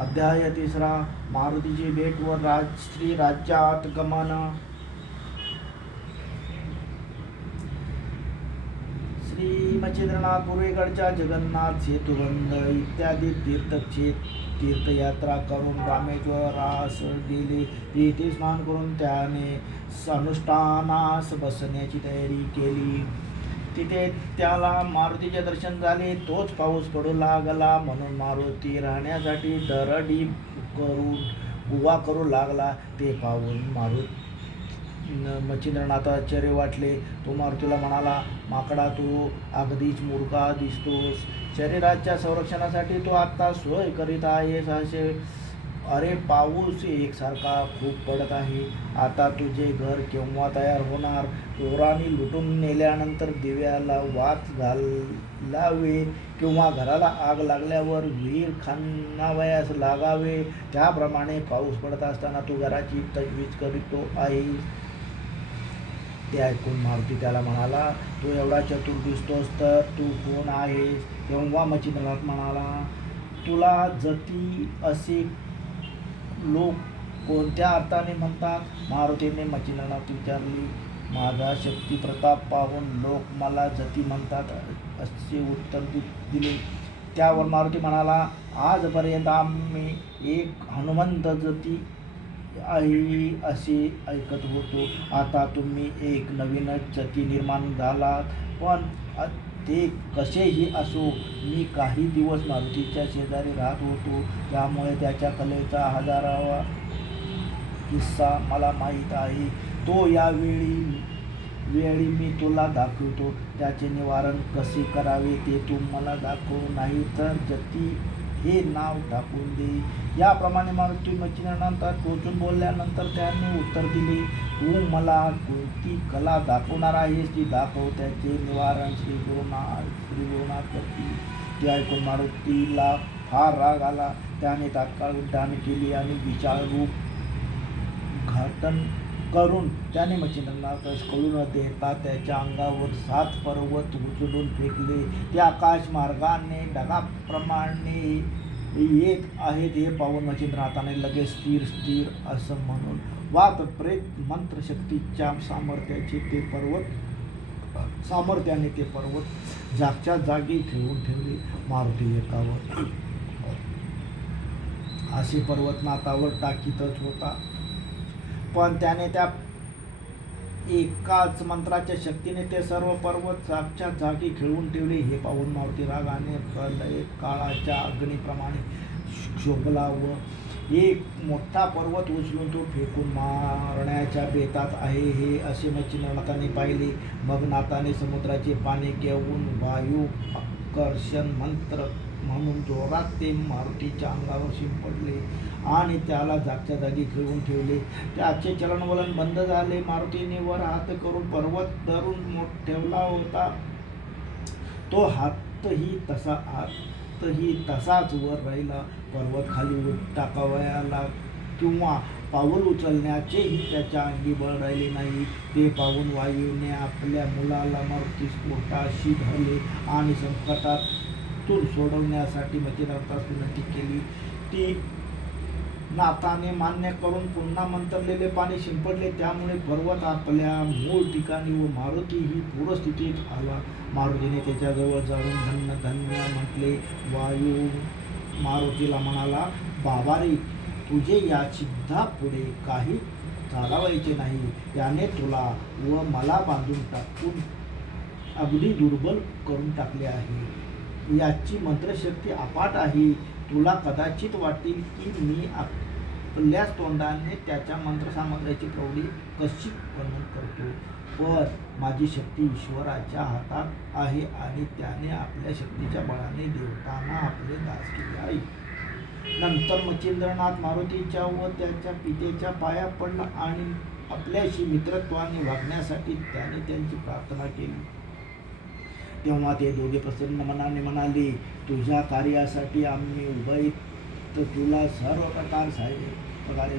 अध्याय 3 मारुतीची भेट व श्री राज्यात गमन. श्री मच्छिंद्रनाथ पूर्वेकडच्या जगन्नाथ सेतुबंध इत्यादी तीर्थयात्रा करून रामेश्वरास गेले. तेथे स्नान करून त्याने अनुष्ठानास बसण्याची तयारी केली. तिथे त्याला मारुतीचे दर्शन झाले. तोच पाऊस पडू लागला म्हणून मारुती राहण्यासाठी दरडी उभा करू लागला. ते पाहून मच्छिंद्रनाथाला आश्चर्य वाटले. तो मारुतीला म्हणाला, माकडा, तू अगदीच मूर्खा दिसतोस. शरीराच्या संरक्षणासाठी तू आता सोय करीत आहेस असे. अरे, पाऊस एकसारखा खूप पडत आहे. आता तुझे घर केव्हा तयार होणार? चोरांनी लुटून नेल्यानंतर दिव्याला वात घालावे किंवा घराला आग लागल्यावर विहीर खणावयास लागावे, त्याप्रमाणे पाऊस पडत असताना तू घराची तजवीज करीतो आहेस. ते ऐकून मारुती त्याला म्हणाला, तू एवढा चतुर दिसतोस तर तू कोण आहेस? तेव्हा मच्छिंद्रनाथ म्हणाला, तुला जती असे लोक कोणत्या अर्थाने म्हणतात? मारुतीने मच्छिंद्रनाथ विचारले. माझा शक्ती प्रताप पाहून लोक मला जती म्हणतात असे उत्तर दिले. त्यावर मारुती म्हणाला, आजपर्यंत आम्ही एक हनुमंत जती आहे असे ऐकत होतो. आता तुम्ही एक नवीनच जती निर्माण झालात. पण ते कसेही असो, मी काही दिवस मारुतीच्या शेजारी राहत होतो, त्यामुळे त्याच्या कलेचा 1000वा हिस्सा मला माहीत आहे. तो वेळी मी तुला दाखवतो. त्याचे निवारण कसे करावे ते तू मला दाखव, नाही तर जती हे नाव टाकून दे. याप्रमाणे मारुती मच्छिंद्रनाथात पोहोचून बोलल्यानंतर त्याने उत्तर दिले, तू मला कोणती कला दाखवणार आहेस ती दाखव. त्याचे निवारण श्री गुरुनाथ करतील. ते ऐकून मारुतीला फार राग आला. त्याने तात्काळ उड्डाण केली आणि विशाल रूप घाटन करून त्याने मच्छिंद्रनाथास कळू न देता त्याच्या अंगावर 7 पर्वत उचलून फेकले. ते आकाश मार्गाने ढगाप्रमाणे येत आहेत हे पाहून मच्छिंद्रनाथाने लगेच स्थिर असं म्हणून वात प्रेत मंत्रशक्तीच्या सामर्थ्याने ते पर्वत जागच्या जागी ठेवून ठेवले. मारुती एकावर असे पर्वतनाथावर टाकीतच होता, पण त्याने त्या एकाच मंत्राच्या शक्तीने ते सर्व पर्वत जागच्या जागी खेळवून ठेवले. हे पाहून मारुती रागाने प्रलय काळाच्या अग्नीप्रमाणे शोभला व एक मोठा पर्वत उचलून तो फेकून मारण्याच्या बेतात आहे हे असे मच्छिंद्रनाथाने पाहिले. मग नाथाने समुद्राचे पाणी घेऊन वायू आकर्षण मंत्र म्हणून जोरात ते मारुतीच्या अंगावर शिंपडले आणि त्याला जागच्या जागी खेळवून ठेवले. त्याचे चलनवलन बंद झाले. मारुतीने वर हात करून पर्वत धरून ठेवला होता. तो हातही तसाच वर राहिला. पर्वत खाली टाकावयाला किंवा पाऊल उचलण्याचेही त्याच्या अंगी बळ राहिले नाही. ते पाहून वायूने आपल्या मुलाला मारुतीस पोटाशी धरले आणि संकटातून सोडवण्यासाठी मच्छिंद्रनाथास विनंती केली. ती नाथाने मान्य करून पुन्हा मंत्रलेले पाणी शिंपडले. त्यामुळे पर्वत आपल्या मूळ ठिकाणी व मारुतीही पूर्वस्थितीत आला. मारुतीने त्याच्याजवळ जाऊन धन्य धन्य म्हटले. वायू मारुतीला म्हणाला, बाबा रे, तुझे या सिद्धा पुढे काही चालावायचे नाही. याने तुला व मला बांधून टाकून अगदी दुर्बल करून टाकले आहे. याची मंत्रशक्ती अफाट आहे. तुला कदाचित वाटेल की मी आपल्याच तोंडाने त्याच्या मंत्रसामग्रीची प्रौढी कशी वर्णन करतो, पण माझी शक्ती ईश्वराच्या हातात आहे आणि त्याने आपल्या शक्तीच्या बळाने देवतांना आपले दास केले आहे. नंतर मच्छिंद्रनाथ मारुतीच्या व त्याच्या पितेच्या पाया पडला आणि आपल्याशी मित्रत्वाने वागण्यासाठी त्याने त्यांची प्रार्थना केली. तेव्हा ते दोघे प्रसन्न मनाने म्हणाले, तुझ्या कार्यासाठी आम्ही उभयत तुला सर्व प्रकारे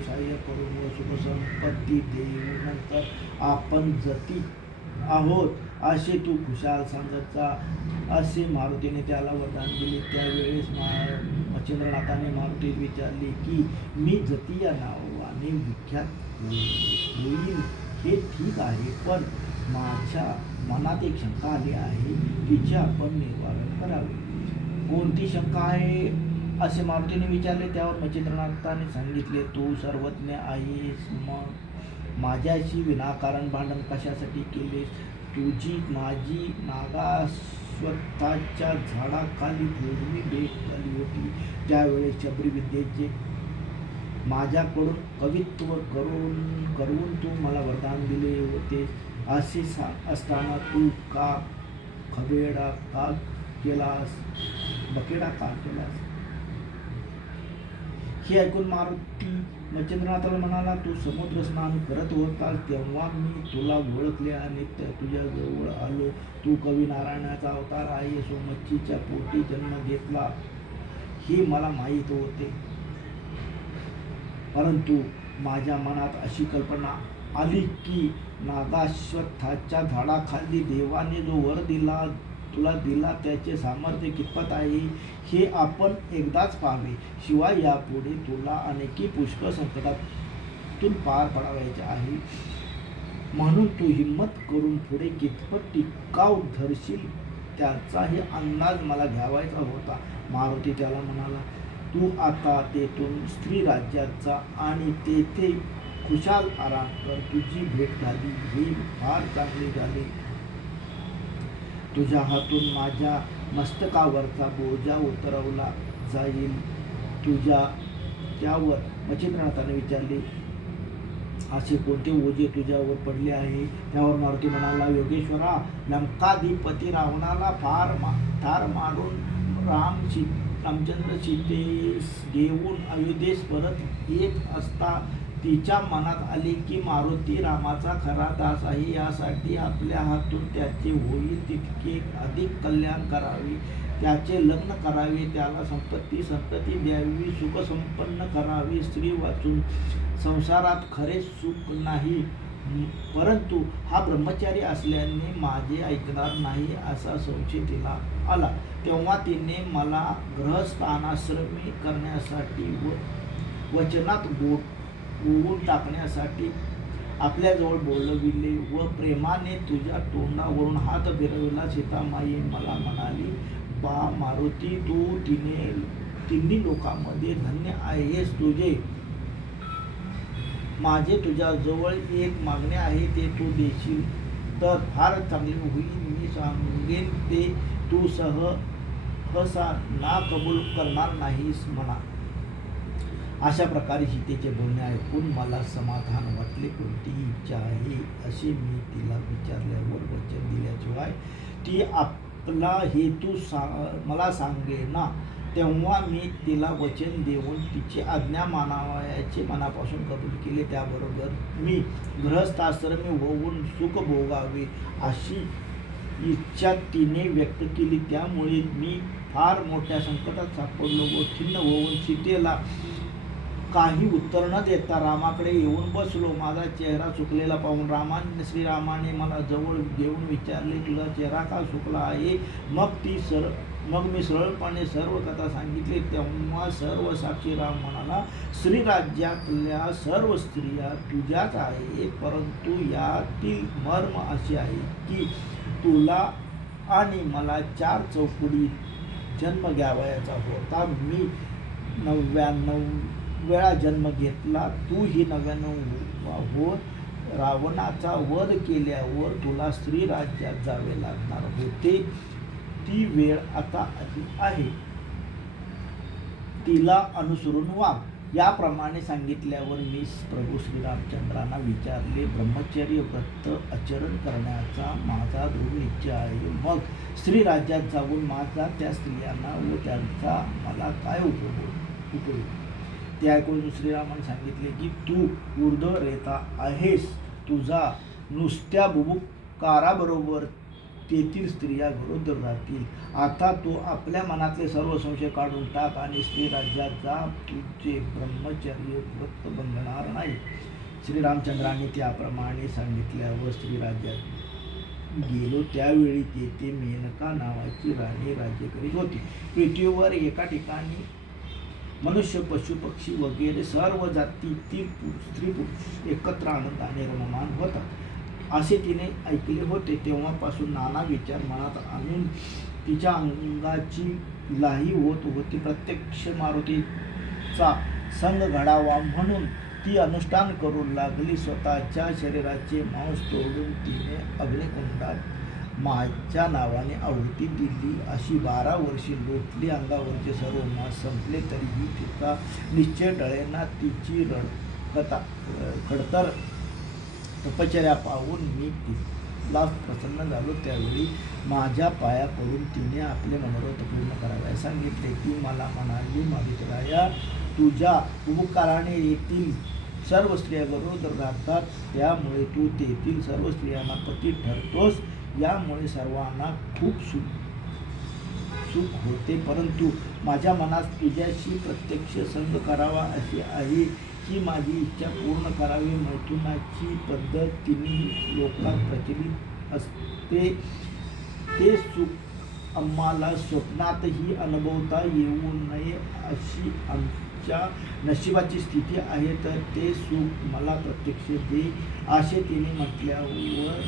सहाय्य करून व सुख संपत्ती देऊ. नंतर आपण जती आहोत असे तू खुशाल सांगत जा, असे मारुतीने त्याला वरदान दिले. त्यावेळेस मच्छिंद्रनाथाने मारुतीला विचारले की मी जती या नावाने विख्यात होईल हे ठीक आहे, पण माझ्या मनात एक शंका आली आहे, तिचे आपण निवारण करावे. कोणती शंका आहे असे मारुतीने विचारले. त्यावर मच्छिंद्रनाथाने सांगितले, तू सर्वज्ञ आहेस, मग माझ्याशी विनाकारण भांडण कशासाठी केलेस? तुझी माझी नागाश्वत्थाच्या झाडाखाली पूर्वी भेट झाली होती. त्यावेळेस शबरीविद्येचे माझ्याकडून कवित्व करून तू मला वरदान दिले होते. असे असताना तू का बकेडा का केलास? हे ऐकून मारुती मच्छिंद्रनाथाला म्हणाला, तू समुद्र स्नान करत होतास तेव्हा मी तुला ओळखले आणि तुझ्या जवळ आलो. तू कवी नारायणाचा अवतार आहे, सो मच्छीच्या पोटी जन्म घेतला हे मला माहीत होते. परंतु माझ्या मनात अशी कल्पना आली की नागाश्वत्थाच्या झाडाखाली देवाने जो वर तुला दिला त्याचे सामर्थ्य कितपत आहे हे आपण एकदाच पाहावे. शिवाय यापुढे तुला अनेकी पुष्कळ संकटातून पार पडावयाचे आहे, म्हणून तू हिम्मत करून पुढे कितपत टिकाव धरशील त्याचाही अंदाज मला घ्यावायचा होता. मारुती त्याला म्हणाला, तू आता तेथून स्त्री राज्यात जा आणि तेथे खुशाल आराम कर. तुझी भेट झाली हे फार चांगले झाले. तुझ्या हातून माझ्या मस्तकावरचा बोजा उतरवला जाईल. त्यावर मच्छिंद्रनाथाने विचारले, असे कोणते ओझे तुझ्यावर पडले आहे? त्यावर मारुती म्हणाला, योगेश्वरा, लंकाधिपती रावणाला ठार मारून रामचंद्र सीतेस घेऊन अयोध्येस परत येत असता तिच्या मनात आले की मारुती रामाचा खरा दास आहे. यासाठी आपल्या हातून त्याचे होईल तितके अधिक कल्याण करावे, त्याचे लग्न करावे, त्याला संतती द्यावी, सुख संपन्न करावे. स्त्री वाचून संसारात खरे सुख नाही, परंतु हा ब्रह्मचारी असल्याने माझे ऐकणार नाही असा संशय तिला आला. तेव्हा तिने मला गृहस्थानाश्रमी करण्यासाठी व वचनात गोवून टाकण्यासाठी आपल्याजवळ बोलविले व प्रेमाने तुझ्या तोंडावरून हात फिरविला. सीतामाई मला म्हणाली, बा मारुती, तू तिन्ही लोकांमध्ये धन्य आहेस. माझे तुझ्याजवळ एक मागणे आहे, ते तू देशील तर फार चांगले होईल. मी सांगेन ते तू सहसा ना कबूल करणार नाहीस म्हणा. अशा प्रकारे सीतेचे बोलणे ऐकून मला समाधान वाटले. कोणतीही इच्छा आहे असे मी तिला विचारल्यावर वचन दिल्याशिवाय ती आपला हेतू मला सांगेना. तेव्हा मी तिला वचन देऊन तिची आज्ञा मानावयाचे मनापासून कबूल केले. त्याबरोबर मी गृहस्थाश्रमी होऊन सुख भोगावे अशी इच्छा तिने व्यक्त केली. त्यामुळे मी फार मोठ्या संकटात सापडलो व खिन्न होऊन सीतेला काही उत्तर न देता रामाकडे येऊन बसलो. माझा चेहरा सुकलेला पाहून श्रीरामाने मला जवळ घेऊन विचारले, तुझा चेहरा का सुकला आहे? मग मी सरळपणे सर्व कथा सांगितली. तेव्हा सर्व साक्षी राम म्हणाला, श्रीराज्यातल्या सर्व स्त्रिया तुझ्याच आहेत, परंतु यातील मर्म असे आहे की तुला आणि मला 4 चौकडी जन्म घ्यावयाचा होता. मी 99 वेळा जन्म घेतला. तू ही 99 होत रावणाचा वध केल्यावर तुला स्त्री राज्यात जावे लागणार होते. ती वेळ आता आली आहे, तिला अनुसरून वाग. याप्रमाणे सांगितल्यावर मी प्रभू श्रीरामचंद्रांना विचारले, ब्रह्मचर्य व्रत आचरण करण्याचा माझा दृढ निश्चय आहे. मग स्त्री राज्यात जाऊन माझा त्या स्त्रियांना व त्यांचा मला काय उपयोग? ते ऐकून श्रीरामाने सांगितले की तू ऊर्ध्वरेता आहेस. तुझा नुसत्या बुभुकाराबरोबर तेथील स्त्रिया गरोदर राहतील. आता तू आपल्या मनातले सर्व संशय काढून टाक आणि स्त्री राज्यात जा. तुझे ब्रह्मचर्य व्रत बंधणार नाही. श्रीरामचंद्रांनी त्याप्रमाणे सांगितल्यावर स्त्री राज्यात गेलो त्यावेळी तेथे मेनका नावाची राणी राज्य करीत होती. पृथ्वीवर एका ठिकाणी मनुष्य, पशु, पक्षी वगैरे सर्व जातीतील स्त्री पुरुष एकत्र आनंदाने रममाण होतात असे तिने ऐकले होते. तेव्हापासून नाना विचार मनात आणून तिच्या अंगाची लाही होत होती. प्रत्यक्ष मारुतीचा संग घडावा म्हणून ती अनुष्ठान करू लागली. स्वतःच्या शरीराचे मांस तोडून तिने अग्निकुंडात माझ्या नावाने आहुती दिली. अशी 12 वर्षे लोटली. अंगावरचे सर्व मांस संपले तरीही तिचा निश्चय टळेना. तिची खडतर तपश्चर्या पाहून मी तिला प्रसन्न झालो. त्यावेळी माझ्या पायाकडून तिने आपले मनोरथ पूर्ण करावयास सांगितले. ती मला म्हणाली, मारुतीराया, तुझ्या उपकाराने येथील सर्व स्त्रिया गरोदर राहतात, त्यामुळे तू तेथील सर्व स्त्रियांना पती ठरतोस. यामुळे सर्वांना खूप सुख होते. परंतु माझ्या मनात तुझ्याशी प्रत्यक्ष संग करावा अशी आहे. ही माझी इच्छा पूर्ण करावी. मैथुनाची पद्धत तिन्ही लोकात प्रचलित असते. ते सुख आम्हाला स्वप्नातही अनुभवता येऊ नये अशी आमच्या नशिबाची स्थिती आहे. तर ते सुख मला प्रत्यक्ष दे असे तिने म्हटल्यावर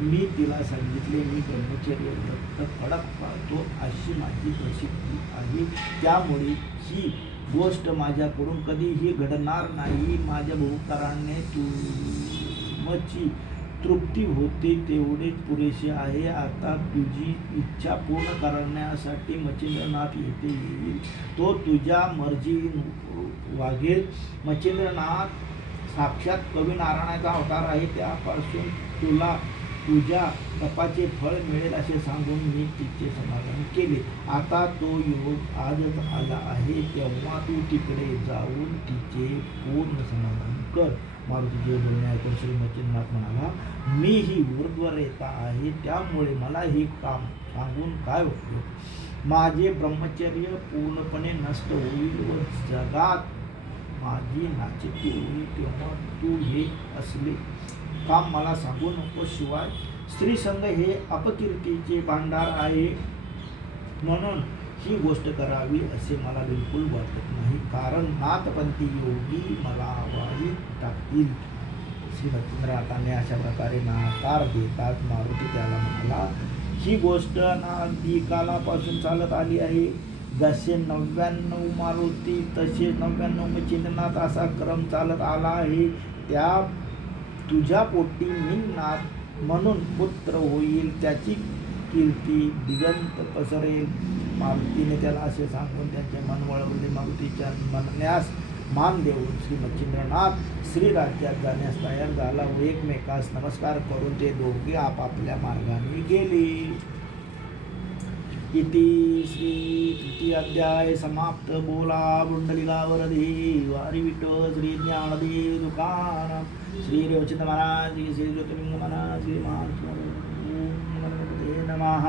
मी तिला सांगितले, मी ब्रह्मचर्य व्रत कडक पाळतो अशी माझी प्रसिद्धी आहे. त्यामुळे ही गोष्ट माझ्याकडून कधीही घडणार नाही. माझ्या बहुकाराने तुमची तृप्ती होते तेवढेच पुरेसे आहे. आता तुझी इच्छा पूर्ण करण्यासाठी मच्छिंद्रनाथ येथे येईल. तो तुझ्या मर्जीने वागेल. मच्छिंद्रनाथ साक्षात कवी नारायणाचा अवतार आहे. त्यापासून तुला तुझ्या तपाचे फळ मिळेल असे सांगून मी तिचे समाधान केले. आता तो योग आजच आला आहे. तेव्हा तू तिकडे जाऊन तिचे पूर्ण समाधान कर. मारुतीचे बोलणे ऐकून श्री मच्छिंद्रनाथ म्हणाला, मी ही ऊर्ध्वरेता आहे, त्यामुळे मला हे काम सांगून काय उपयोग. माझे ब्रह्मचर्य पूर्णपणे नष्ट होईल व जगात माझी नाचक्की होईल. तेव्हा तू हे असले काम मला सांगू नको. शिवाय स्त्रीसंग हे अपकीर्तीचे भांडार आहे, म्हणून ही गोष्ट करावी असे मला बिलकुल वाटत नाही. कारण नाथपंथी योगी मला वाईट टाकतील. श्री मच्छिंद्रनाथाने अशा प्रकारे नकार देतात मारुती त्याला म्हणाला, ही गोष्ट अनादी कालापासून चालत आली आहे. जसे 99 मारुती तसे 99 मच्छिंद्रनाथ असा क्रम चालत आला आहे. त्या तुझ्या पोटी मी नाथ म्हणून पुत्र होईल, त्याची कीर्ती दिगंत पसरेल. मारुतीने त्याला असे सांगून त्यांचे मन वळवले. मारुतीच्या म्हणण्यास मान देऊन श्री मच्छिंद्रनाथ श्रीराज्यात जाण्यास तयार झाला व एकमेकास नमस्कार करून ते दोघे आपापल्या मार्गाने गेले. इति श्री तृतीय अध्याय समाप्त. बोला पुंडलिकावरदी वारी विठ्ठल श्री ज्ञानदेव दुकान श्री रेवचंद महाराज श्री ज्योतिर्लिंग महाराज श्री महाराज नमः.